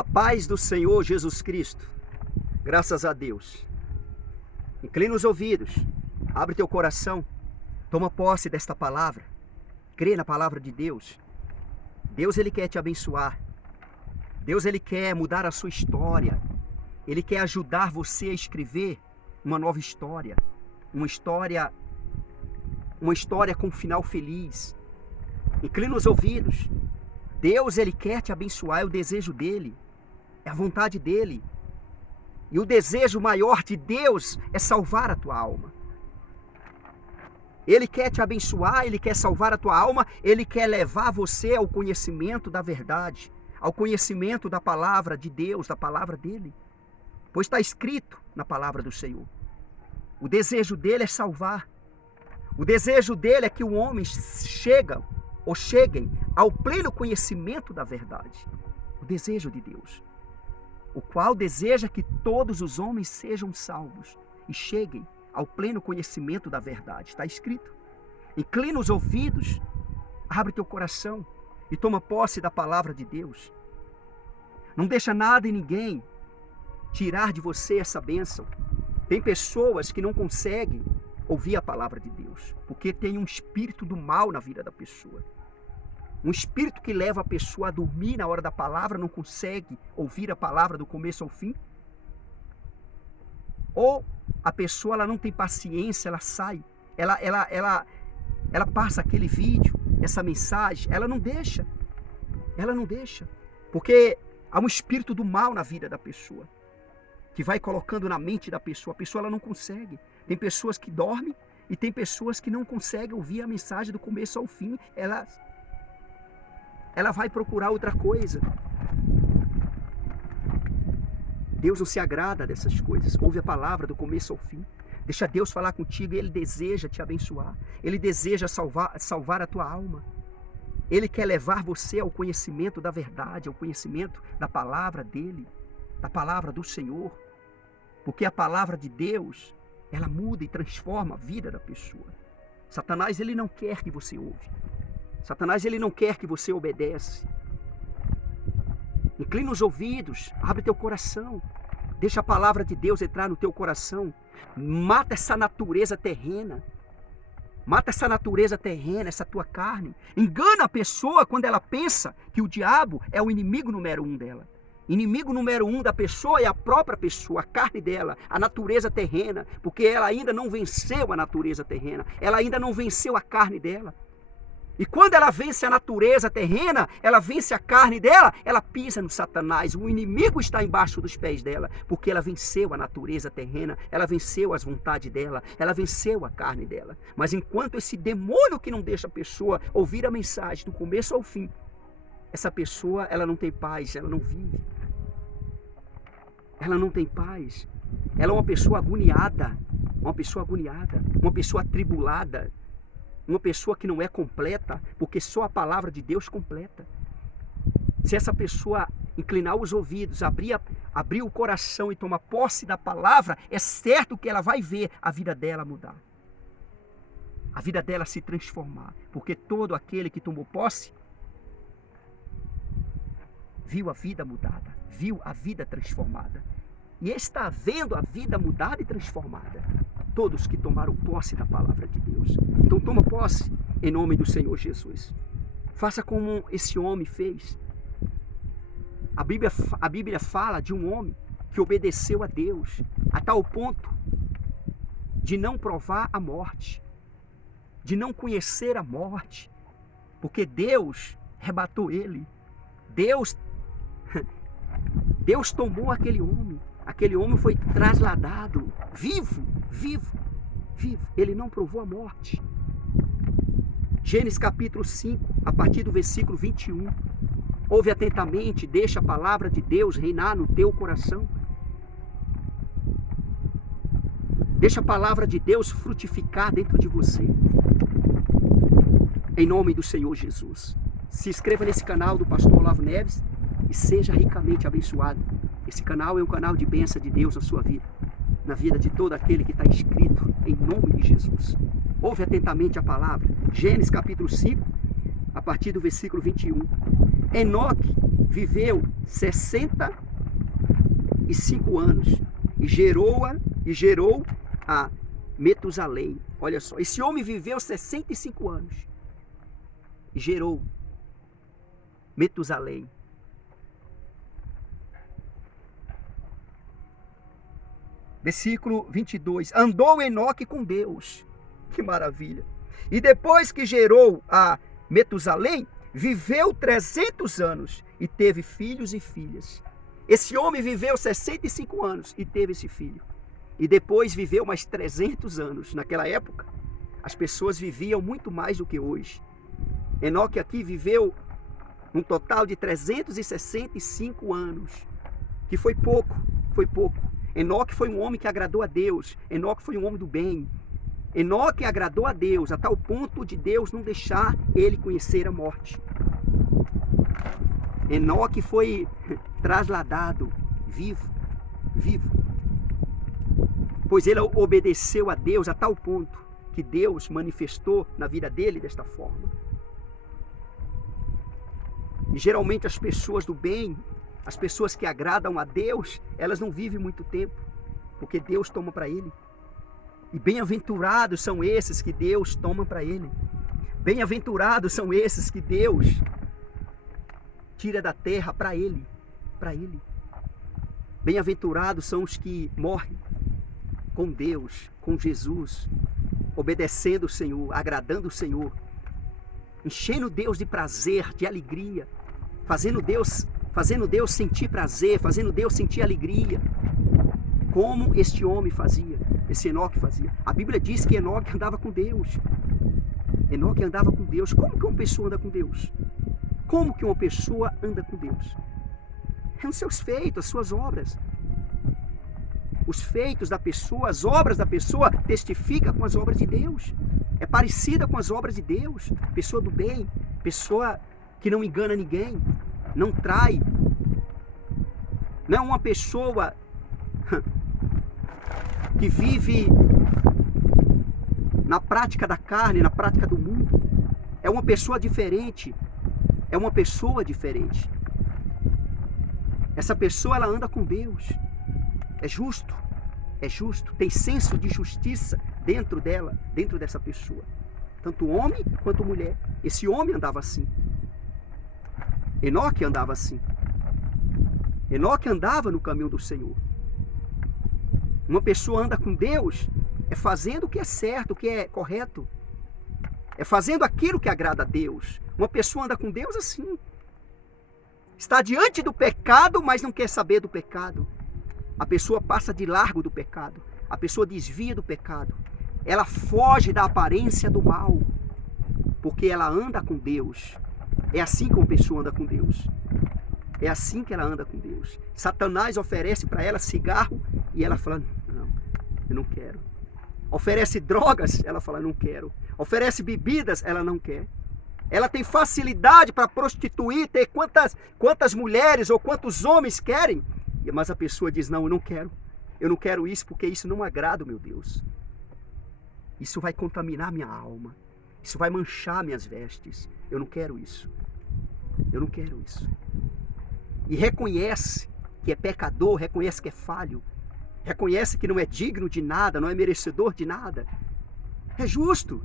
A paz do Senhor Jesus Cristo, graças a Deus. Inclina os ouvidos, abre teu coração, toma posse desta palavra, crê na palavra de Deus. Deus, Ele quer te abençoar. Deus, Ele quer mudar a sua história. Ele quer ajudar você a escrever uma nova história. Uma história com um final feliz. Inclina os ouvidos. Deus, Ele quer te abençoar, é o desejo dEle, é a vontade dEle. E o desejo maior de Deus é salvar a tua alma. Ele quer te abençoar, Ele quer salvar a tua alma, Ele quer levar você ao conhecimento da verdade, ao conhecimento da palavra de Deus, da palavra dEle. Pois está escrito na palavra do Senhor. O desejo dEle é salvar. O desejo dEle é que o homem cheguem ao pleno conhecimento da verdade. O desejo de Deus, o qual deseja que todos os homens sejam salvos e cheguem ao pleno conhecimento da verdade. Está escrito. Inclina os ouvidos, abre teu coração e toma posse da palavra de Deus. Não deixa nada e ninguém tirar de você essa bênção. Tem pessoas que não conseguem ouvir a palavra de Deus, porque tem um espírito do mal na vida da pessoa. Um espírito que leva a pessoa a dormir na hora da palavra, não consegue ouvir a palavra do começo ao fim. Ou a pessoa ela não tem paciência, ela sai, ela passa aquele vídeo, essa mensagem, ela não deixa, porque há um espírito do mal na vida da pessoa, que vai colocando na mente da pessoa, a pessoa ela não consegue. Tem pessoas que dormem e tem pessoas que não conseguem ouvir a mensagem do começo ao fim, ela vai procurar outra coisa. Deus não se agrada dessas coisas. Ouve a palavra do começo ao fim. Deixa Deus falar contigo. Ele deseja te abençoar. Ele deseja salvar a tua alma. Ele quer levar você ao conhecimento da verdade, ao conhecimento da palavra dele, da palavra do Senhor. Porque a palavra de Deus, ela muda e transforma a vida da pessoa. Satanás, ele não quer que você ouve. Satanás, ele não quer que você obedece. Inclina os ouvidos, abre teu coração. Deixa a palavra de Deus entrar no teu coração. Mata essa natureza terrena. Mata essa natureza terrena, essa tua carne. Engana a pessoa quando ela pensa que o diabo é o inimigo número 1 dela. Inimigo número 1 da pessoa é a própria pessoa, a carne dela, a natureza terrena. Porque ela ainda não venceu a natureza terrena. Ela ainda não venceu a carne dela. E quando ela vence a natureza terrena, ela vence a carne dela, ela pisa no Satanás. O inimigo está embaixo dos pés dela, porque ela venceu a natureza terrena, ela venceu as vontades dela, ela venceu a carne dela. Mas enquanto esse demônio que não deixa a pessoa ouvir a mensagem do começo ao fim, essa pessoa, ela não tem paz, ela não vive. Ela não tem paz. Ela é uma pessoa agoniada, uma pessoa atribulada. Uma pessoa que não é completa, porque só a palavra de Deus completa. Se essa pessoa inclinar os ouvidos, abrir o coração e tomar posse da palavra, é certo que ela vai ver a vida dela mudar. A vida dela se transformar. Porque todo aquele que tomou posse, viu a vida mudada, viu a vida transformada. E está vendo a vida mudada e transformada. Todos que tomaram posse da palavra de Deus. Então toma posse em nome do Senhor Jesus. Faça como esse homem fez. A Bíblia fala de um homem que obedeceu a Deus a tal ponto de não provar a morte, de não conhecer a morte, porque Deus rebatou ele. Deus tomou aquele homem. Aquele homem foi trasladado, vivo. Ele não provou a morte. Gênesis capítulo 5, a partir do versículo 21. Ouve atentamente, deixa a palavra de Deus reinar no teu coração. Deixa a palavra de Deus frutificar dentro de você. Em nome do Senhor Jesus. Se inscreva nesse canal do Pastor Olavo Neves e seja ricamente abençoado. Esse canal é um canal de bênção de Deus na sua vida, na vida de todo aquele que está inscrito, em nome de Jesus. Ouve atentamente a palavra. Gênesis capítulo 5, a partir do versículo 21. Enoque viveu 65 anos e gerou a Metusalém. Olha só, esse homem viveu 65 anos e gerou Metusalém. Versículo 22. Andou Enoque com Deus. Que maravilha. E depois que gerou a Metusalém, viveu 300 anos e teve filhos e filhas. Esse homem viveu 65 anos e teve esse filho. E depois viveu mais 300 anos. Naquela época, as pessoas viviam muito mais do que hoje. Enoque aqui viveu um total de 365 anos, que foi pouco, foi pouco. Enoque foi um homem que agradou a Deus. Enoque foi um homem do bem. Enoque agradou a Deus a tal ponto de Deus não deixar ele conhecer a morte. Enoque foi trasladado vivo, pois ele obedeceu a Deus a tal ponto que Deus manifestou na vida dele desta forma. E geralmente as pessoas do bem, as pessoas que agradam a Deus, elas não vivem muito tempo, porque Deus toma para ele. E bem-aventurados são esses que Deus toma para ele. Bem-aventurados são esses que Deus tira da terra para ele, para ele. Bem-aventurados são os que morrem com Deus, com Jesus, obedecendo o Senhor, agradando o Senhor, enchendo Deus de prazer, de alegria, fazendo Deus sentir prazer, fazendo Deus sentir alegria, como este homem fazia, esse Enoque fazia. A Bíblia diz que Enoque andava com Deus. Enoque andava com Deus. Como que uma pessoa anda com Deus? Como que uma pessoa anda com Deus? É nos seus feitos, as suas obras. Os feitos da pessoa, as obras da pessoa testificam com as obras de Deus. É parecida com as obras de Deus. Pessoa do bem, pessoa que não engana ninguém, não trai. Não é uma pessoa que vive na prática da carne, na prática do mundo. É uma pessoa diferente. É uma pessoa diferente. Essa pessoa, ela anda com Deus. É justo. É justo. Tem senso de justiça dentro dela, dentro dessa pessoa. Tanto homem quanto mulher. Esse homem andava assim. Enoque andava assim. Enoque andava no caminho do Senhor. Uma pessoa anda com Deus é fazendo o que é certo, o que é correto. É fazendo aquilo que agrada a Deus. Uma pessoa anda com Deus assim. Está diante do pecado, mas não quer saber do pecado. A pessoa passa de largo do pecado. A pessoa desvia do pecado. Ela foge da aparência do mal. Porque ela anda com Deus. É assim que uma pessoa anda com Deus. É assim que ela anda com Deus. Satanás oferece para ela cigarro e ela fala, não, eu não quero. Oferece drogas, ela fala, não quero. Oferece bebidas, ela não quer. Ela tem facilidade para prostituir, ter quantas mulheres ou quantos homens querem. Mas a pessoa diz, não, eu não quero. Eu não quero isso porque isso não agrada o meu Deus. Isso vai contaminar minha alma. Isso vai manchar minhas vestes. Eu não quero isso. Eu não quero isso. E reconhece que é pecador, reconhece que é falho. Reconhece que não é digno de nada, não é merecedor de nada. É justo.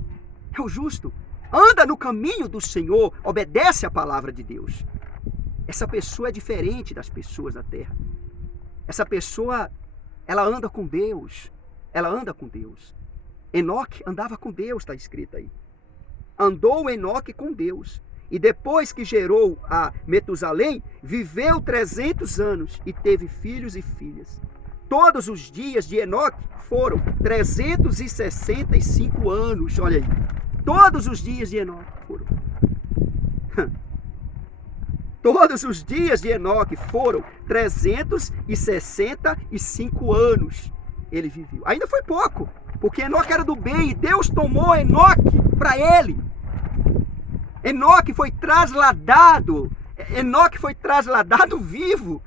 É o justo. Anda no caminho do Senhor, obedece a palavra de Deus. Essa pessoa é diferente das pessoas da terra. Essa pessoa, ela anda com Deus. Ela anda com Deus. Enoque andava com Deus, está escrito aí. Andou Enoque com Deus. E depois que gerou a Metusalém, viveu 300 anos e teve filhos e filhas. Todos os dias de Enoque foram 365 anos. Olha aí. Todos os dias de Enoque foram. Todos os dias de Enoque foram 365 anos. Ele viveu. Ainda foi pouco, porque Enoque era do bem e Deus tomou Enoque para ele. Enoque foi trasladado. Enoque foi trasladado vivo.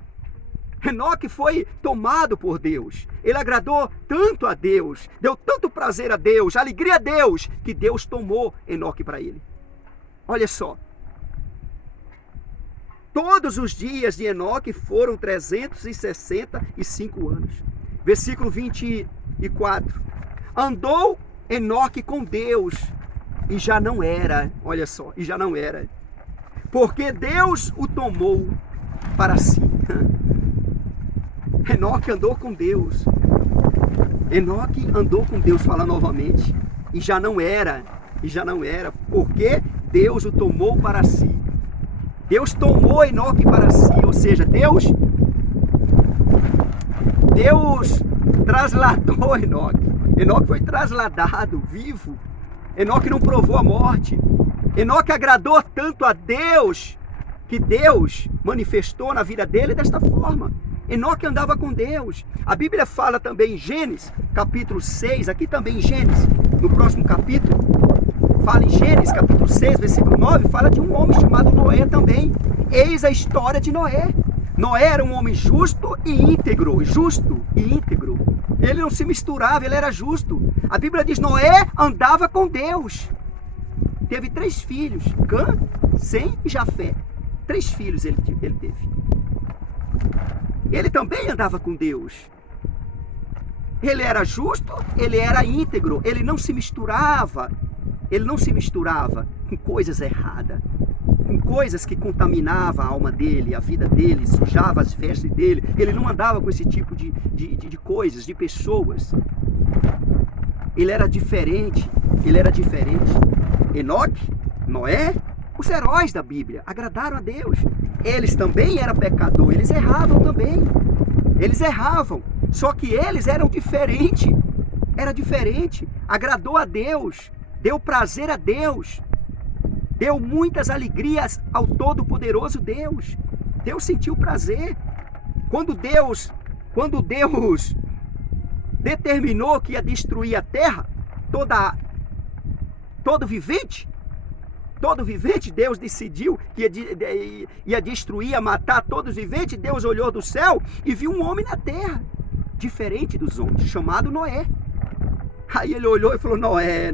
Enoque foi tomado por Deus. Ele agradou tanto a Deus, deu tanto prazer a Deus, alegria a Deus, que Deus tomou Enoque para ele. Olha só. todos os dias de Enoque foram 365 anos. Versículo 24. Andou Enoque com Deus e já não era, olha só, e já não era, porque Deus o tomou para si. Enoque andou com Deus. Enoque andou com Deus, fala novamente, e já não era, porque Deus o tomou para si. Deus tomou Enoque para si, ou seja, Deus trasladou Enoque. Enoque foi trasladado vivo. Enoque não provou a morte. Enoque agradou tanto a Deus, que Deus manifestou na vida dele desta forma. Enoque andava com Deus. A Bíblia fala também em Gênesis, capítulo 6, aqui também em Gênesis, no próximo capítulo, fala em Gênesis, capítulo 6, versículo 9, fala de um homem chamado Noé também. Eis a história de Noé. Noé era um homem justo e íntegro. Ele não se misturava, ele era justo. A Bíblia diz: Noé andava com Deus. Teve 3 filhos, Cã, Sem e Jafé. 3 filhos ele teve. Ele também andava com Deus. Ele era justo, ele era íntegro, ele não se misturava com coisas erradas, com coisas que contaminavam a alma dele, a vida dele, sujava as vestes dele. Ele não andava com esse tipo de coisas, de pessoas. Ele era diferente. Enoque, Noé, os heróis da Bíblia agradaram a Deus. Eles também eram pecadores, eles erravam também. Eles erravam, só que eles eram diferentes. Era diferente, agradou a Deus, deu prazer a Deus, deu muitas alegrias ao Todo-Poderoso Deus. Deus sentiu prazer. Quando Deus determinou que ia destruir a terra, todo vivente, Deus decidiu que ia destruir, ia matar todos os viventes. Deus olhou do céu e viu um homem na terra, diferente dos homens, chamado Noé. Aí ele olhou e falou: Noé.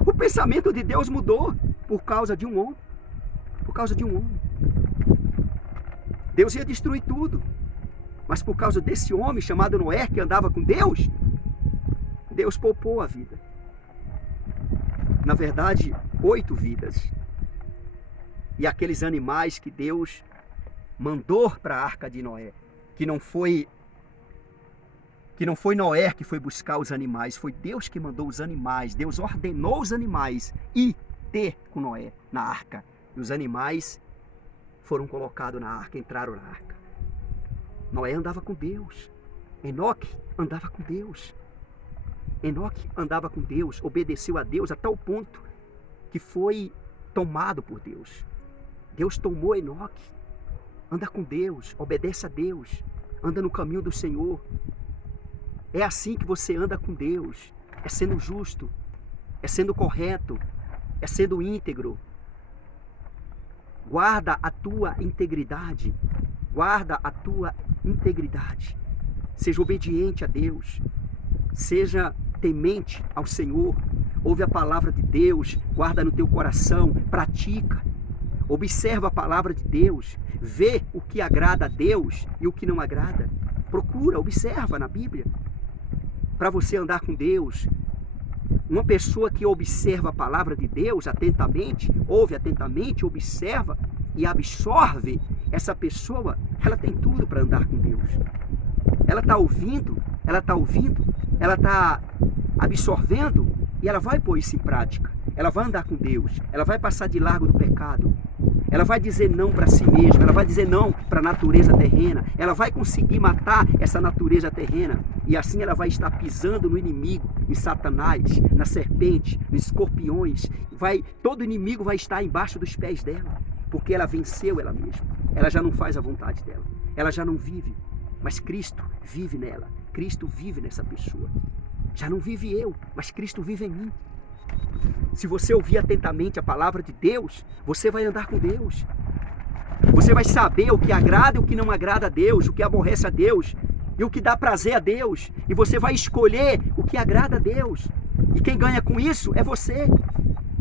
O pensamento de Deus mudou por causa de um homem. Deus ia destruir tudo, mas por causa desse homem chamado Noé, que andava com Deus, Deus poupou a vida. Na verdade, 8 vidas. E aqueles animais que Deus mandou para a arca de Noé, que não foi Noé que foi buscar os animais, foi Deus que mandou os animais. Deus ordenou os animais ir ter com Noé na arca. E os animais foram colocados na arca, entraram na arca. Noé andava com Deus. Enoque andava com Deus. Obedeceu a Deus a tal ponto que foi tomado por Deus. Deus tomou Enoque. Anda com Deus, obedece a Deus, anda no caminho do Senhor. É assim que você anda com Deus, é sendo justo, é sendo correto, é sendo íntegro. Guarda a tua integridade, seja obediente a Deus, seja temente ao Senhor, ouve a palavra de Deus, guarda no teu coração, pratica, observa a palavra de Deus, vê o que agrada a Deus e o que não agrada, procura, observa na Bíblia, para você andar com Deus. Uma pessoa que observa a palavra de Deus atentamente, ouve atentamente, observa e absorve, essa pessoa, ela tem tudo para andar com Deus. Ela está ouvindo, ela está absorvendo e ela vai pôr isso em prática. Ela vai andar com Deus, ela vai passar de largo do pecado, ela vai dizer não para si mesma, ela vai dizer não para a natureza terrena, ela vai conseguir matar essa natureza terrena e assim ela vai estar pisando no inimigo, em Satanás, na serpente, nos escorpiões. Todo inimigo vai estar embaixo dos pés dela, porque ela venceu ela mesma. Ela já não faz a vontade dela, ela já não vive, mas Cristo vive nela, Cristo vive nessa pessoa. Já não vive eu, mas Cristo vive em mim. Se você ouvir atentamente a palavra de Deus, você vai andar com Deus. Você vai saber o que agrada e o que não agrada a Deus, o que aborrece a Deus e o que dá prazer a Deus. E você vai escolher o que agrada a Deus. E quem ganha com isso é você.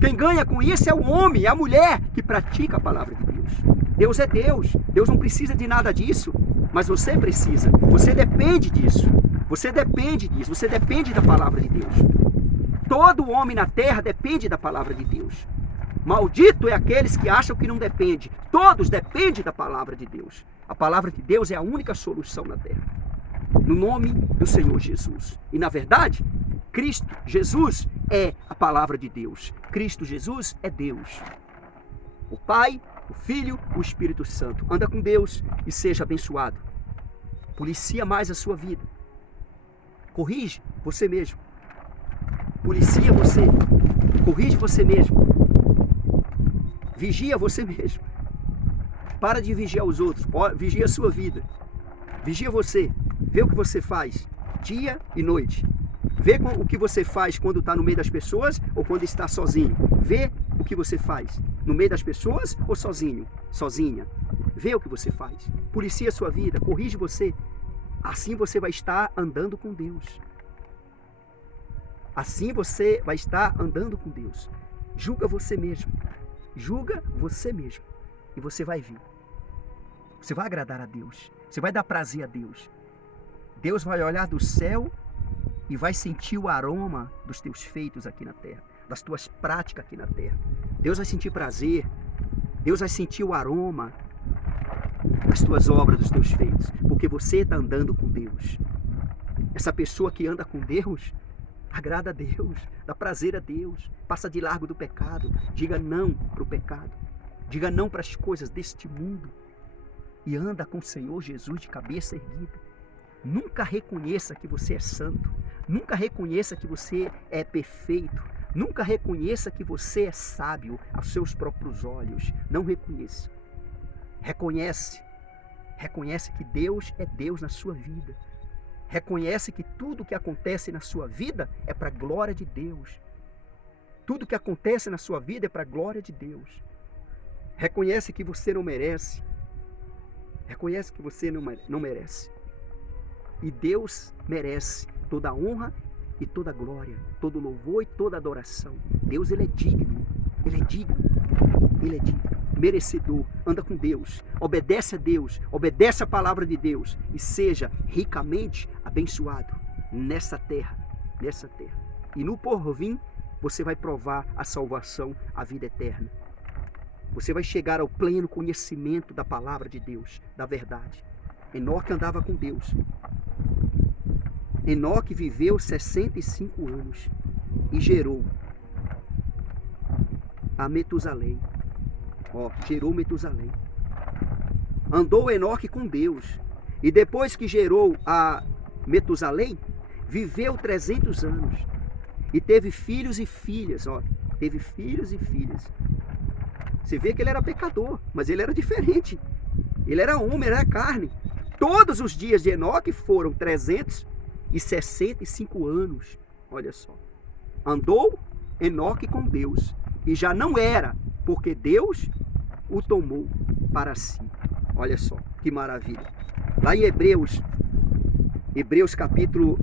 Quem ganha com isso é o homem, é a mulher que pratica a palavra de Deus. Deus é Deus. Deus não precisa de nada disso. Mas você precisa. Você depende disso. Você depende disso. Você depende da palavra de Deus. Todo homem na terra depende da palavra de Deus. Maldito é aqueles que acham que não depende. Todos dependem da palavra de Deus. A palavra de Deus é a única solução na terra. No nome do Senhor Jesus. E na verdade, Cristo Jesus é a palavra de Deus. Cristo Jesus é Deus. O Pai, o Filho, o Espírito Santo. Anda com Deus e seja abençoado. Policia mais a sua vida. Corrige você mesmo. Policia você. Corrige você mesmo. Vigia você mesmo. Para de vigiar os outros. Vigia a sua vida. Vigia você. Vê o que você faz dia e noite. Vê o que você faz quando está no meio das pessoas ou quando está sozinho. Vê o que você faz no meio das pessoas ou sozinho, sozinha. Vê o que você faz. Policia a sua vida, corrige você. Assim você vai estar andando com Deus. Assim você vai estar andando com Deus. Julga você mesmo. Julga você mesmo. E você vai vir. Você vai agradar a Deus. Você vai dar prazer a Deus. Deus vai olhar do céu e vai sentir o aroma dos teus feitos aqui na terra, das tuas práticas aqui na terra. Deus vai sentir prazer. Deus vai sentir o aroma das tuas obras, dos teus feitos, porque você está andando com Deus. Essa pessoa que anda com Deus agrada a Deus, dá prazer a Deus, passa de largo do pecado, diga não para o pecado, diga não para as coisas deste mundo e anda com o Senhor Jesus de cabeça erguida. Nunca reconheça que você é santo, nunca reconheça que você é perfeito, nunca reconheça que você é sábio aos seus próprios olhos. Não reconheça. Reconhece que Deus é Deus na sua vida. Reconhece que tudo que acontece na sua vida é para a glória de Deus. Tudo que acontece na sua vida é para a glória de Deus. Reconhece que você não merece. Reconhece que você não merece. E Deus merece toda a honra e toda a glória, todo o louvor e toda a adoração. Deus, Ele é digno. Ele é digno. Ele é digno. Merecedor. Anda com Deus. Obedece a Deus. Obedece a palavra de Deus. E seja ricamente abençoado nessa terra. Nessa terra. E no porvir, você vai provar a salvação, a vida eterna. Você vai chegar ao pleno conhecimento da palavra de Deus, da verdade. Enoque andava com Deus. Enoque viveu 65 anos e gerou a Metusalém. Gerou Metusalém. Andou Enoque com Deus. E depois que gerou a Metusalém, viveu 300 anos. E teve filhos e filhas. Teve filhos e filhas. Você vê que ele era pecador, mas ele era diferente. Ele era homem, ele era carne. Todos os dias de Enoque foram 365 anos. Olha só. Andou Enoque com Deus. E já não era, porque Deus o tomou para si. Olha só, que maravilha. Lá em Hebreus capítulo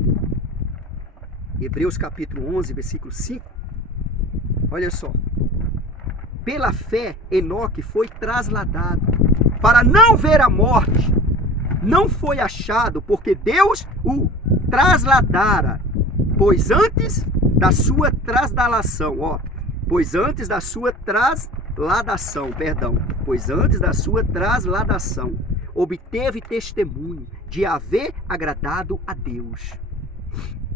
11, versículo 5. Olha só. Pela fé, Enoque foi trasladado para não ver a morte. Não foi achado, porque Deus o trasladara, pois antes da sua trasladação, pois antes da sua trasladação, obteve testemunho de haver agradado a Deus.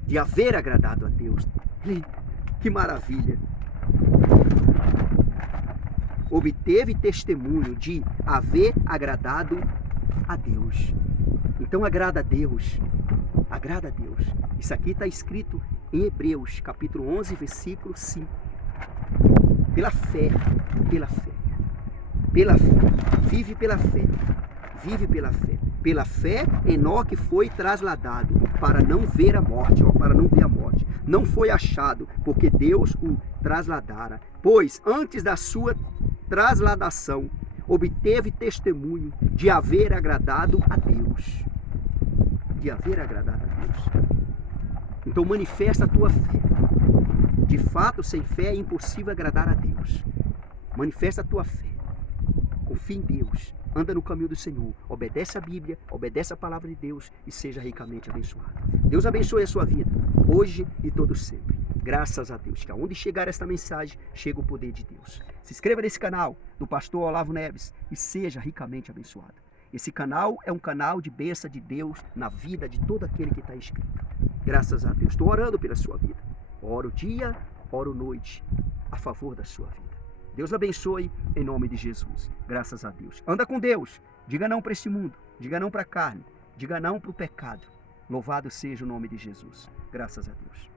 De haver agradado a Deus. Que maravilha! Obteve testemunho de haver agradado a Deus. Então agrada a Deus. Agrada a Deus. Isso aqui está escrito em Hebreus, capítulo 11, versículo 5. Pela fé, pela fé, pela fé, vive pela fé, vive pela fé. Pela fé, Enoque foi trasladado para não ver a morte, para não ver a morte. Não foi achado, porque Deus o trasladara. Pois antes da sua trasladação, obteve testemunho de haver agradado a Deus. De haver agradado a Deus. Então manifesta a tua fé. De fato, sem fé é impossível agradar a Deus. Manifesta a tua fé. Confia em Deus. Anda no caminho do Senhor. Obedece a Bíblia, obedece a palavra de Deus e seja ricamente abençoado. Deus abençoe a sua vida, hoje e todo sempre. Graças a Deus, que aonde chegar esta mensagem, chega o poder de Deus. Se inscreva nesse canal do pastor Olavo Neves e seja ricamente abençoado. Esse canal é um canal de bênção de Deus na vida de todo aquele que está inscrito. Graças a Deus. Estou orando pela sua vida. Oro dia, oro noite, a favor da sua vida. Deus abençoe em nome de Jesus. Graças a Deus. Anda com Deus. Diga não para esse mundo. Diga não para a carne. Diga não para o pecado. Louvado seja o nome de Jesus. Graças a Deus.